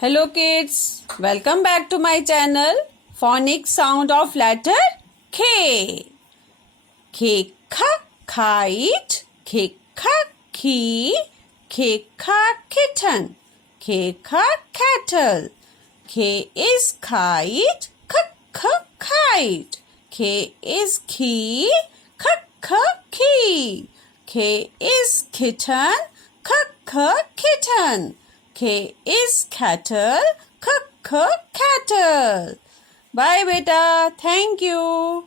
Hello kids, welcome back to my channel Phonics Sound of Letter K. K-ka kite, K-ka key, K-ka kitten, K-ka kettle. K is kite, K-ka kite. K is key, K-ka key. K is kitten, K-ka kitten. K is kettle, K-ka kettle. Bye beta. Thank you.